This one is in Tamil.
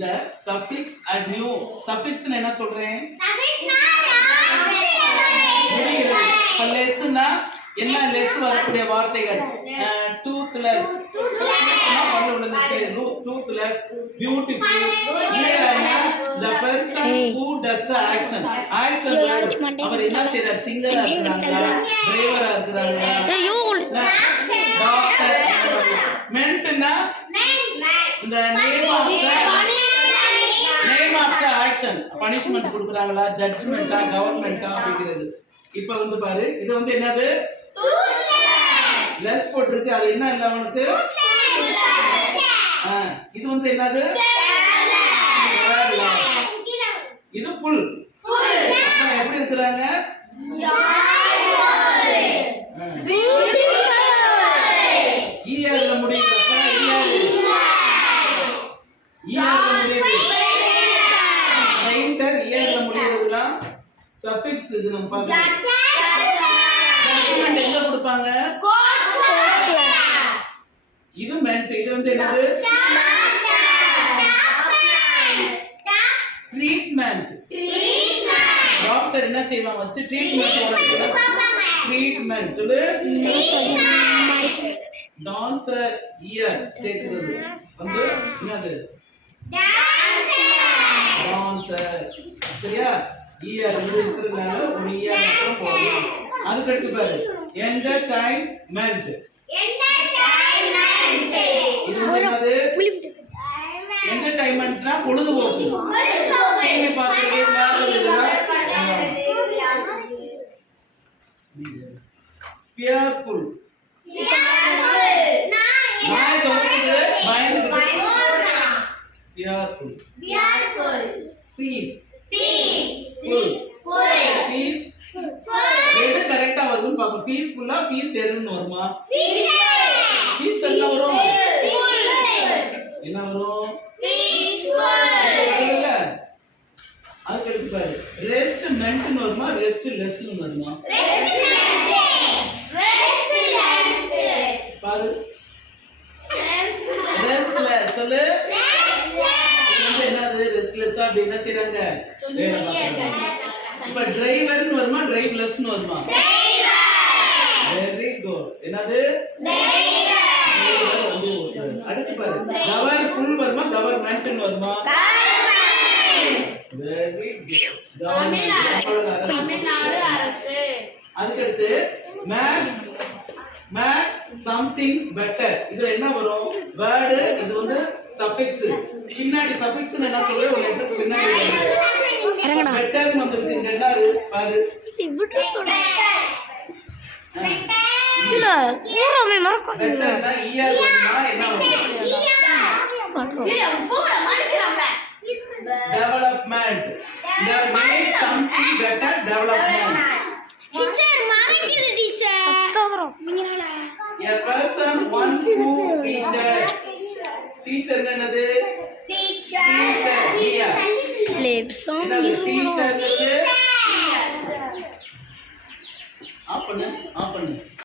இந்த suffix and new suffix என்ன சொல்றேன் லெஸ்னா என்ன லெஸ் வரக்கூடிய வார்த்தைகள் toothless toothless beautiful the person who does the action அவர் என்ன செய்றார் சிங்கரா இருக்காங்க டிரைவரா இருக்காங்க டாக்டர் மென்ட்னா இந்த name of the action punishment கொடுக்கறாங்களா ஜட்ஜ்மென்ட்டா கவர்மென்ட்டா அப்படிங்கிறது இப்போ வந்து பாரு இது வந்து என்னது லெஸ் போட்டுருக்கு அது என்ன இல்ல அவனுக்கு இது வந்து என்னது இது ஃபுல் எப்படி இருக்குறாங்க ஈயர்ல முடியுது பெயிண்டர் ஈயர்ல முடியுதுலாம் சஃபிக்ஸ் இது நம்ம பார்க்கலாம் ஜட்ஜ்மென்ட் எங்க கொடுப்பாங்க இது மென்ட் இது வந்து என்னது ட்ரீட்மென்ட் டாக்டர் என்ன செய்வாங்க வச்சு ட்ரீட்மென்ட் சொல்லு டான்சர் இயர் சேர்க்கிறது வந்து என்னது டான்சர் சரியா இயர் வந்து இருக்குறதுனால ஒரு இயர் மட்டும் போடலாம் அதுக்கு அடுத்து பாரு என்டர்டைன்மென்ட் இது என்னது என்டர்டைன்மென்ட்னா பொழுதுபோக்கு டிவி பார்க்கிறது ஃபியர்ஃபுல் நாய் தோக்குது பயந்துது ஃபியர்ஃபுல் பீஸ் பீஸ் எது கரெக்ட்டா வருதுன்னு பாப்போம் பீஸ்ஃபுல்லா பீஸ் எதுன்னு வருமா பீஸ் என்ன வரும் என்ன வரும் பீஸ்ஃபுல் அதுக்கு எடுத்து பாரு ரெஸ்ட் மென்ட்னு வருமா ரெஸ்ட் லெஸ்னு வருமா பாரு ரெஸ்ட்லெஸ் சொல்லு இது என்னது ரெஸ்ட்லெஸ்ஸா அப்படி என்ன செய்றாங்க இப்ப டிரைவர்னு வருமா டிரைவ்லெஸ்னு வருமா வெரி குட் என்னது அடுத்து பாரு கவர் ஃபுல் வருமா கவர்மெண்ட்னு வருமா வெரி குட் தமிழ்நாடு அரசு அதுக்கு அடுத்து மேக் சம்திங் பெட்டர் இதுல என்ன வரும் வேர்ட் இது வந்து சஃபிக்ஸ் பின்னாடி சஃபிக்ஸ் என்ன சொல்றேன் ஒரு லெட்டருக்கு பின்னாடி பெட்டர் வந்திருக்கு இங்க என்ன பாரு இல்ல ஊரமே மறக்க பெட்டர்னா இயர் வருமா என்ன வரும் development make something better development teacher மறக்குது டீச்சர் கத்தறோம் நீங்களால a person one who teacher என்னது டீச்சர் here லேப்ஸாம் டீச்சர் ஆஃப் பண்ணு